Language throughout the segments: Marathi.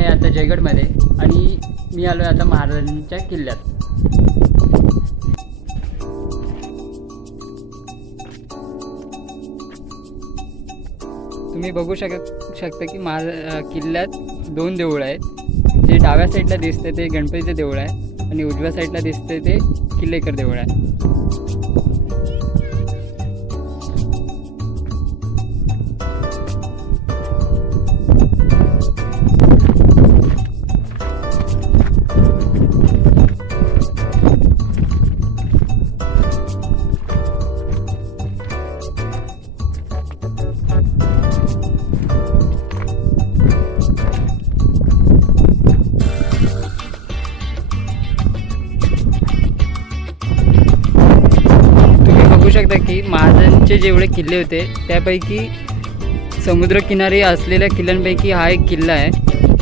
आहे आता जयगडमध्ये आणि मी आलो आहे आता महाराजांच्या किल्ल्यात. तुम्ही बघू शकता की किल्ल्यात 2 देऊळ आहेत. जे डाव्या साईडला दिसते ते गणपतीचे देऊळ आहे आणि उजव्या साईडला दिसते ते किल्लेकर देऊळ आहे. शकता की महाराजांचे जेवढे किल्ले होते त्यापैकी समुद्रकिनारी असलेल्या किल्ल्यांपैकी हा एक किल्ला आहे.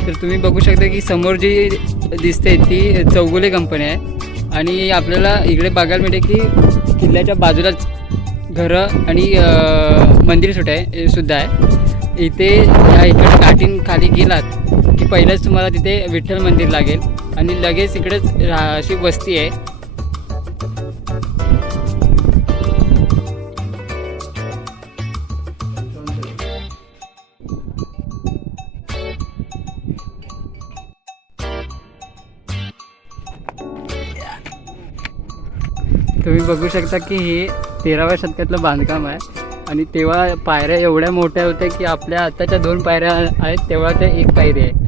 तर तुम्ही बघू शकता की समोर जी दिसते ती चौगुले कंपनी आहे आणि आपल्याला इकडे बघायला मिळते की किल्ल्याच्या बाजूलाच घरं आणि मंदिर सुद्धा आहे. इथे इकडे काठीन खाली गेलात की पहिलंच तुम्हाला तिथे विठ्ठल मंदिर लागेल आणि लगेच इकडेच अशी वस्ती आहे. तुम्ही बघू शकता की हे 13व्या शतकातलं बांधकाम आहे आणि तेव्हा पायऱ्या एवढ्या मोठ्या होत्या की आपल्या आताच्या 2 पायऱ्या आहेत तेव्हा ते 1 पायरी आहे.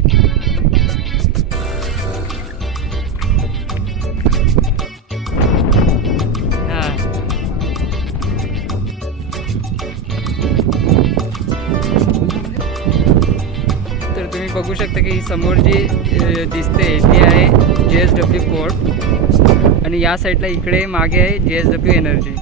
तर तुम्ही बघू शकता की समोर जी दिसते ती आहे JSW पोर्ट आणि या साईडला इकडे मागे आहे JSW एनर्जी.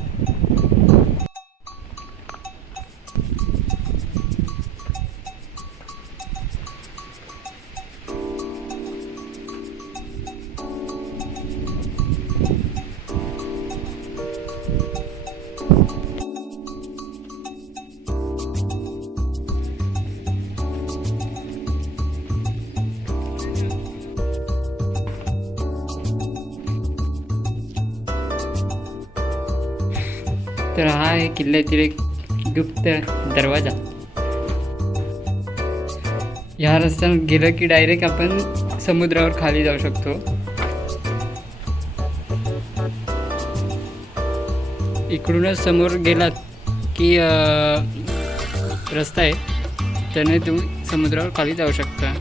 तर हा आहे किल्ल्यातील एक गुप्त दरवाजा. ह्या रस्त्याने गेलं की डायरेक्ट आपण समुद्रावर खाली जाऊ शकतो. इकडूनच समोर गेलात की रस्ता आहे त्याने तुम्ही समुद्रावर खाली जाऊ शकता.